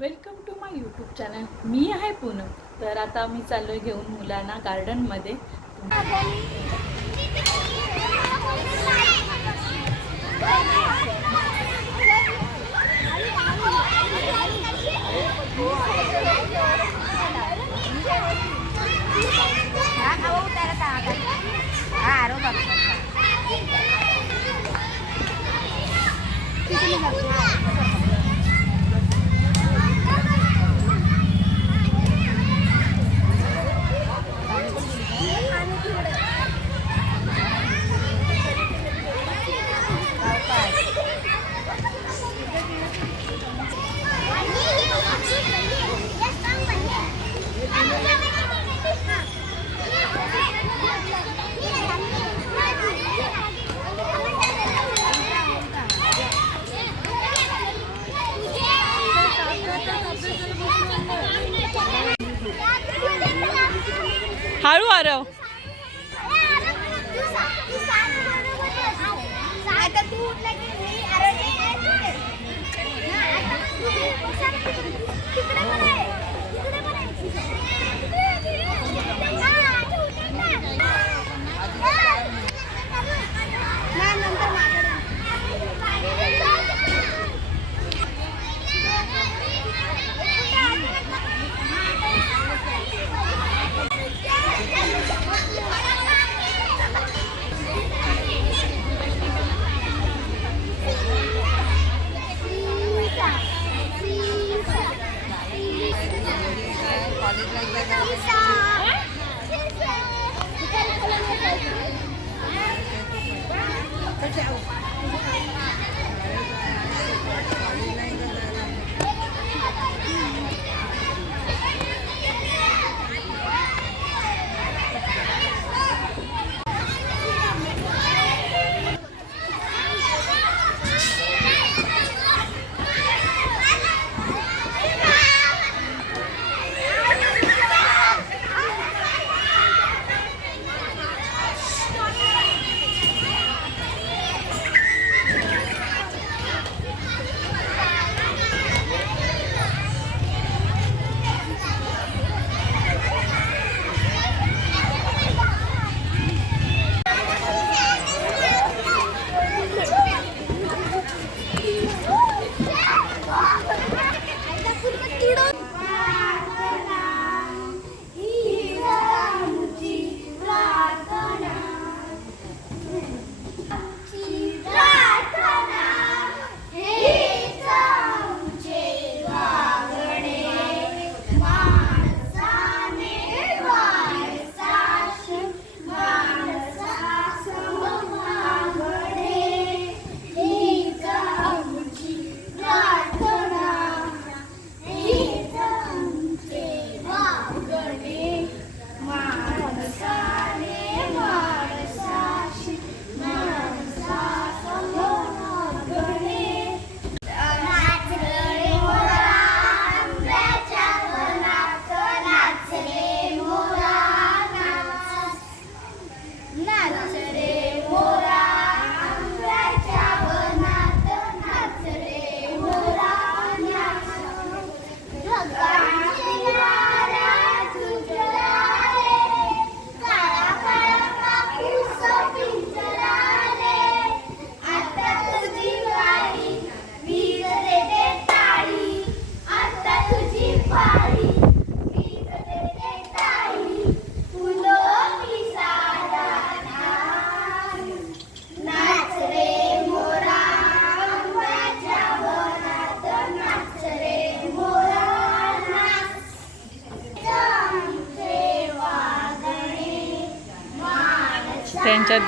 Welcome to my YouTube channel. मी आहे पूनम. तर आता मी चाललो आहे घेऊन मुलांना गार्डनमध्ये हळू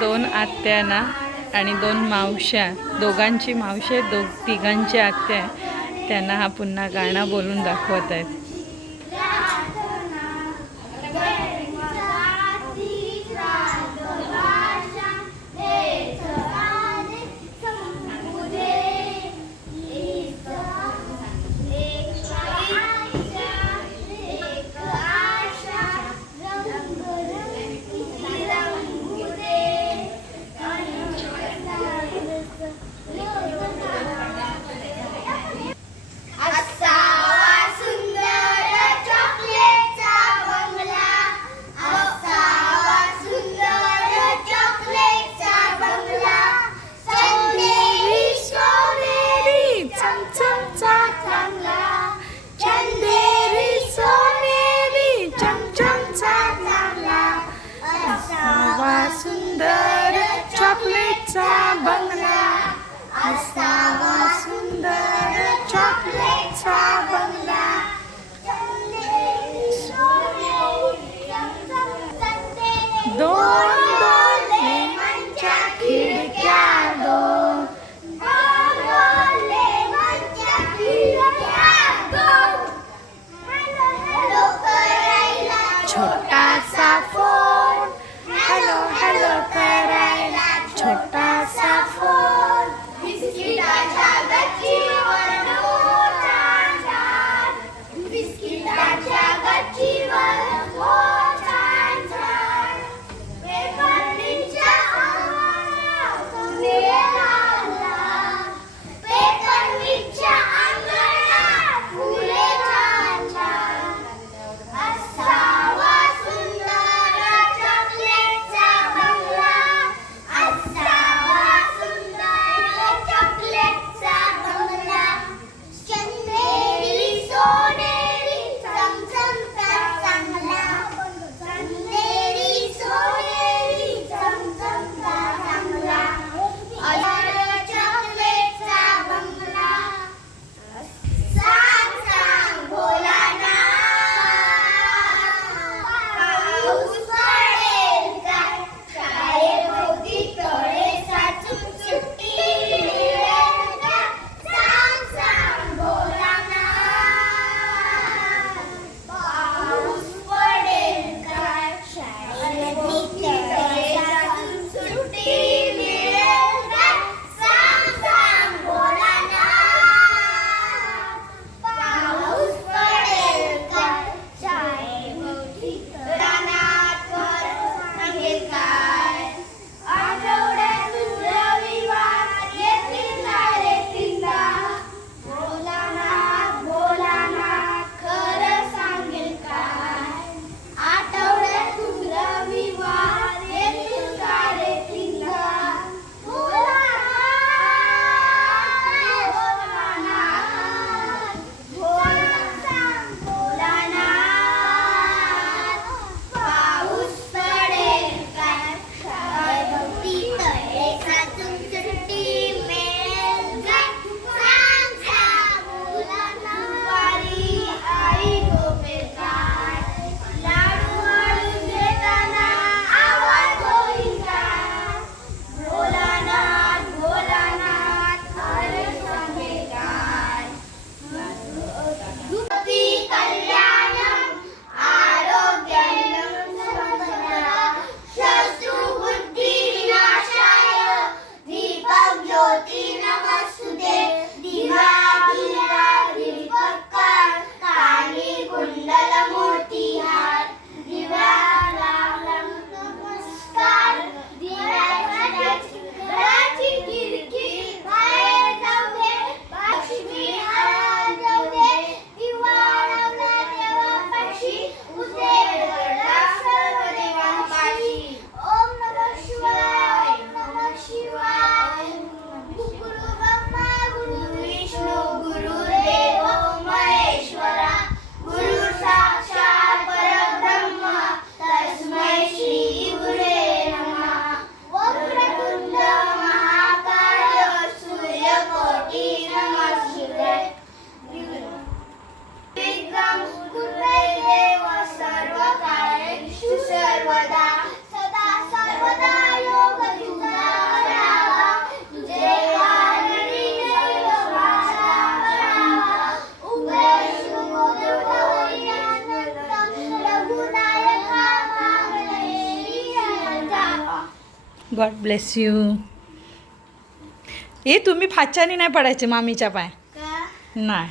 दोन आत्या दोन आणि दोन मावश्या. दोघांची मावशी दो तिघांची आत्या त्यांना हा पुन्हा गाणं बोलून दाखवत आहेत. dois. गॉड ब्लेस यू ए तुम्ही फाच्याने नाही पडायचे मामीच्या पाय? नाही.